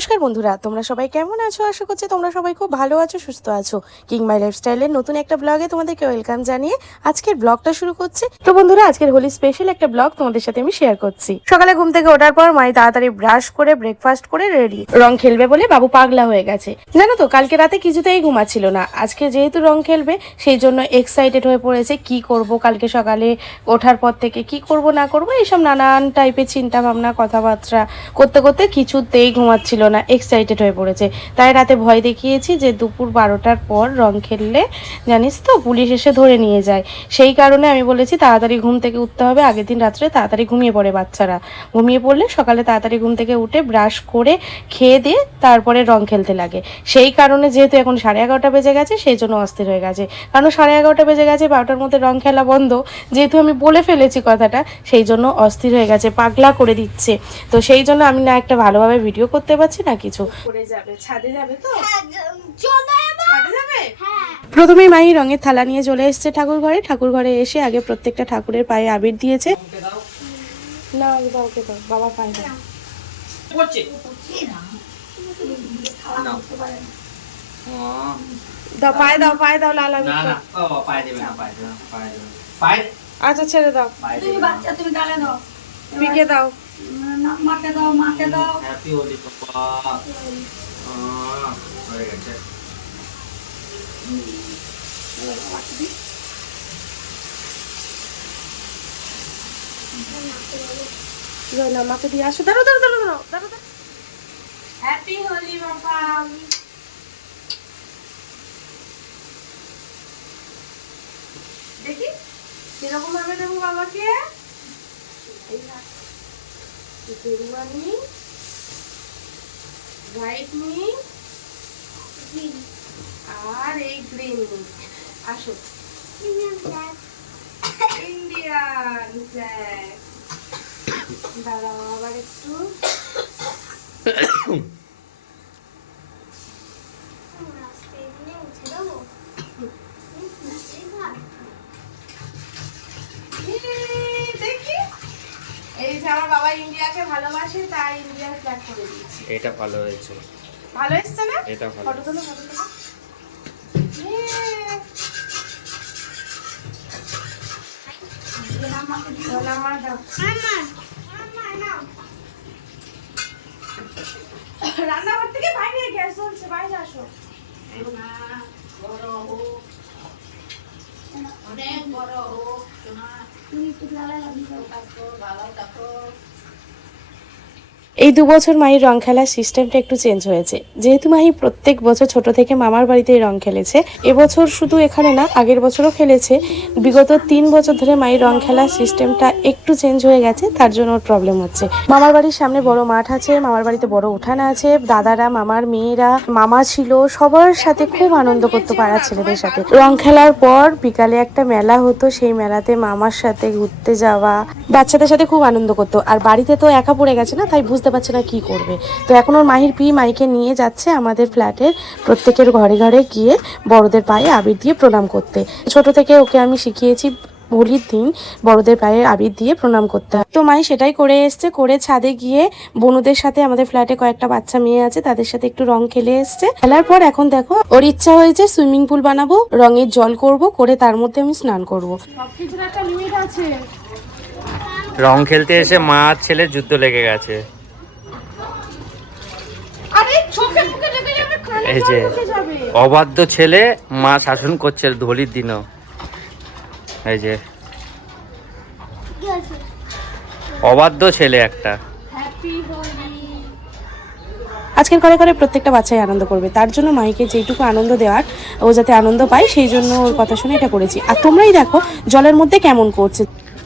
নমস্কার বন্ধুরা, তোমরা সবাই কেমন আছো? আশা করছি তোমরা সবাই খুব ভালো আছো, সুস্থ আছো। কিং মাই লাইফস্টাইলের নতুন একটা ব্লগে তোমাদেরকে ওয়েলকাম জানিয়ে আজকের ব্লগটা শুরু করছি। তো বন্ধুরা, আজকের হোলি স্পেশাল একটা ব্লগ তোমাদের সাথে আমি শেয়ার করছি। সকালে ঘুম থেকে ওঠার পর মাই তাড়াতাড়ি ব্রাশ করে ব্রেকফাস্ট করে রেডি। রং খেলবে বলে বাবু পাগলা হয়ে গেছে। জানো তো, কালকে রাতে কিছুতেই ঘুমাচ্ছিল না। আজকে যেহেতু রং খেলবে সেই জন্য এক্সাইটেড হয়ে পড়েছে। কি করব কালকে সকালে ওঠার পর থেকে, কি করব না করব এইসব নানান টাইপের চিন্তা ভাবনা কথাবার্তা করতে করতে কিছুতেই ঘুমাচ্ছিল না, এক্সাইটেড হয়ে পড়েছে। তাই রাতে ভয় দেখিয়েছি যে দুপুর 12টার পর রং খেললে জানিস তো পুলিশ এসে ধরে নিয়ে যায়। সেই কারণে আমি বলেছি তাড়াতাড়ি ঘুম থেকে উঠতে হবে। আগের দিন রাত্রে তাড়াতাড়ি ঘুমিয়ে পড়ে বাচ্চারা, ঘুমিয়ে পড়লে সকালে তাড়াতাড়ি ঘুম থেকে উঠে ব্রাশ করে খেয়ে দিয়ে তারপরে রং খেলতে লাগে। সেই কারণে যেহেতু এখন 11:30 বেজে গেছে সেই জন্য অস্থির হয়ে গেছে। কারণ 11:30 বেজে গেছে, 12টার মধ্যে রং খেলা বন্ধ, যেহেতু আমি বলে ফেলেছি কথাটা, সেই জন্য অস্থির হয়ে গেছে, পাগলা করে দিচ্ছে। তো সেই জন্য আমি না একটা ভালোভাবে ভিডিও করতে পারছি না কিছু। করে যাবে, ছাদে যাবে তো? ছাদে যাবে? প্রথমেই মাই রঙের থালা নিয়ে চলে এসেছে ঠাকুর ঘরে। ঠাকুর ঘরে এসে আগে প্রত্যেকটা ঠাকুরের পায়ে আবির দিয়েছে। না ওকে দাও, বাবা পায়ে দাও। দাও পায়ে দাও, পায়ে দাও লাল আবির। না না ও পায়ে দেবে না, পায়ে দেবে না, পায়ে দেবে পায়ে। আচ্ছা ছেড়ে দাও, তুমি বাচ্চা, তুমি গালে দাও, পিকে দাও, মাকে দাও, মাকে দাও। হ্যাপি হোলি পাপা। হয়ে গেছে। না মাকে দিয়ে আসো। দাঁড়াও দাঁড়াও দাঁড়াও দাঁড়াও দাঁড়াও। হ্যাপি হোলি বাবা। দেখি কিরকম ভাবে দেবো বাবাকে। বেরুয়ানি, হোয়াইট মিট আর এই গ্রিন মিট। আসো, ইন্ডিয়ান ফ্ল্যাগ। দাঁড়াও আবার একটু। এই যে আমার বাবা ইন্ডিয়াকে ভালোবাসে, তাই ইন্ডিয়ান ফ্ল্যাগ করে দিয়েছি। এটা ভালো হয়েছে, ভালো এসছে না? এটা ভালো। ফটো তোলো, ফটো তোলো। রান্নাঘর থেকে বাইরে গ্যাস জ্বলছে, বাইরে আসো। অনেক বড় হোক, তুমি একটু ভালো থাকো। এই 2 বছর মাহির রং খেলার সিস্টেমটা একটু চেঞ্জ হয়েছে। যেহেতু মাহি প্রত্যেক বছর ছোট থেকে মামার বাড়িতেই রং খেলেছে, এবছর শুধু এখানে না আগের বছরও খেলেছে। বিগত 3 বছর ধরে মাহির রং খেলার সিস্টেমটা একটু চেঞ্জ হয়ে গেছে, তার জন্য ওর প্রবলেম হচ্ছে। মামার বাড়ির সামনে বড় মাঠ আছে, মামার বাড়িতে বড় উঠান আছে, দাদারা, মামার মেয়েরা, মামা ছিল, সবার সাথে খুব আনন্দ করতো পাড়ার ছেলেদের সাথে। রং খেলার পর বিকালে একটা মেলা হতো, সেই মেলাতে মামার সাথে ঘুরতে যাওয়া, বাচ্চাদের সাথে খুব আনন্দ করতো। আর বাড়িতে তো একা পড়ে গেছে না, তাই বুঝতে পারছে না কি করবে। তো এখন ওর মাহির মাইকে নিয়ে যাচ্ছে আমাদের ফ্ল্যাটের প্রত্যেকের ঘরে ঘরে গিয়ে বড়দের পায়ে আবির দিয়ে প্রণাম করতে। ছোট থেকে ওকে আমি শিখিয়েছি হোলির দিন বড়দের পায়ে আবির দিয়ে প্রণাম করতে হয়। তো মাই সেটাই করে এসছে, করে ছাদে গিয়ে বনুদের সাথে, আমাদের ফ্ল্যাটে কয়েকটা বাচ্চা মেয়ে আছে তাদের সাথে একটু রং খেলে এসছে। খেলার পর এখন দেখো ওর ইচ্ছা হয়েছে সুইমিং পুল বানাবো, রঙের জল করব, করে তার মধ্যে আমি স্নান করবো। সবকিছুর একটা লিমিট আছে। রং খেলতে এসে মা আর ছেলের যুদ্ধ লেগে গেছে। এই যে অবাধ্য ছেলে, মা শাসন করছে হোলির দিনও। এই যে অবাধ্য ছেলে একটা। আজকের ঘরে ঘরে প্রত্যেকটা বাচ্চাই আনন্দ করবে, তার জন্য মাইকে যেটুকু আনন্দ দেওয়ার, ও যাতে আনন্দ পায় সেই জন্য ওর কথা শুনে এটা করেছি। আর তোমরাই দেখো জলের মধ্যে কেমন করছে।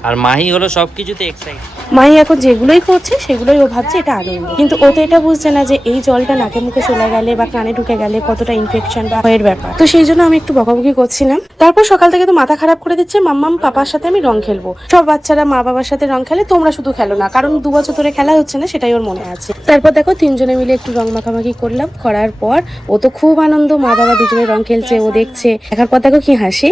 আর মাহি হলো সবকিছুতে এক্সাইটেড। মাহি এখন যেগুলোই করছে সেগুলোই ও ভাবছে এটা আনন্দ, কিন্তু ও তো এটা বুঝছে না যে এই জলটা নাকে মুখে চলে গেলে বা কানে ঢুকে গেলে কতটা ইনফেকশন বা এর ব্যাপার। তো সেই জন্য আমি একটু বকাবকি করছিলাম। তারপর সকাল থেকে তো মাথা খারাপ করে দিচ্ছে, মাম্মাম পাপার সাথে আমি রং খেলবো। সব বাচ্চারা মা বাবার সাথে রং খেলে, তোমরা শুধু খেলো না, কারণ 2 বছর ধরে খেলা হচ্ছে না, সেটাই ওর মনে আছে। তারপর দেখো 3 জনে মিলে একটু রং মাখামাখি করলাম, করার পর ও তো খুব আনন্দ, মা বাবা দুজনে রং খেলছে, ও দেখছে। দেখার পর দেখো কি হাসি।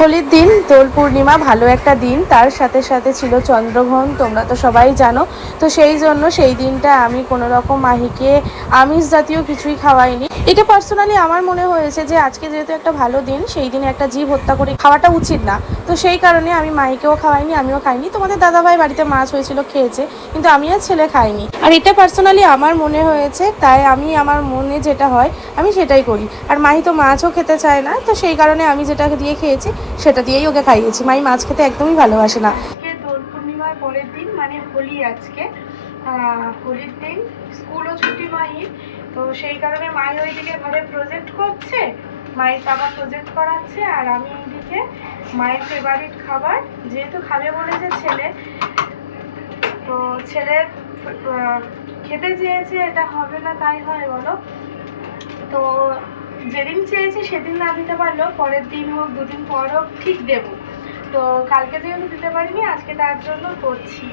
হোলির দিন দোল পূর্ণিমা, ভালো একটা দিন, তার সাথে সাথে ছিল চন্দ্রগ্রহণ, তোমরা তো সবাই জানো। তো সেই জন্য সেই দিনটা আমি কোনো রকম মাহিকে আমিষ জাতীয় কিছুই খাওয়াইনি। এটা পার্সোনালি আমার মনে হয়েছে যে আজকে যেহেতু একটা ভালো দিন, সেই দিনে একটা জীব হত্যা করে খাওয়াটা উচিত না। তো সেই কারণে আমি মাহিকেও খাওয়াইনি, আমিও খাইনি। তোমাদের দাদাভাই বাড়িতে মাছ হয়েছিল, খেয়েছে, কিন্তু আমি আর ছেলে খাইনি। আর এটা পার্সোনালি আমার মনে হয়েছে, তাই আমি আমার মনে যেটা হয় আমি সেটাই করি। আর মাহি তো মাছও খেতে চায় না, তো সেই কারণে আমি যেটা দিয়ে খেয়েছি সেটা দিয়েই ওকে খাইয়েছি। মাই মাছ খেতে একদমই ভালোবাসে না। আজকে দোল পূর্ণিমার পরের দিন, মানে হোলি। আজকে হোলির দিন, স্কুলও ছুটি মাহির। তো সেই কারণে মাই ওইদিকে ঘরে প্রজেক্ট করছে, মায়ের বাবা প্রজেক্ট করাচ্ছে, আর আমি এইদিকে মায়ের ফেভারিট খাবার যেহেতু খাবে বলেছে ছেলে, তো ছেলে খেতে চেয়েছে, এটা হবে না তাই হয় বলো? তো যেদিন চেয়েছি সেদিন না দিতে পারলেও পরের দিন হোক, দুদিন পর হোক, ঠিক দেবো। তো কালকে যেহেতু দিতে পারিনি, আজকে তার জন্য করছি।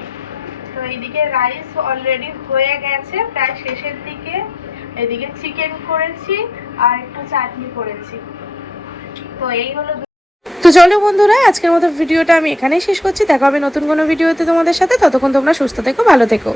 তো এইদিকে রাইস অলরেডি হয়ে গেছে, প্রায় শেষের দিকে। এদিকে চিকেন করেছি আর একটু চাটনি করেছি। তো এই হলো। তো চলো বন্ধুরা, আজকের মতো ভিডিওটা আমি এখানেই শেষ করছি। দেখা হবে নতুন কোনো ভিডিওতে তোমাদের সাথে। ততক্ষণ তোমরা সুস্থ থেকো, ভালো থেকো।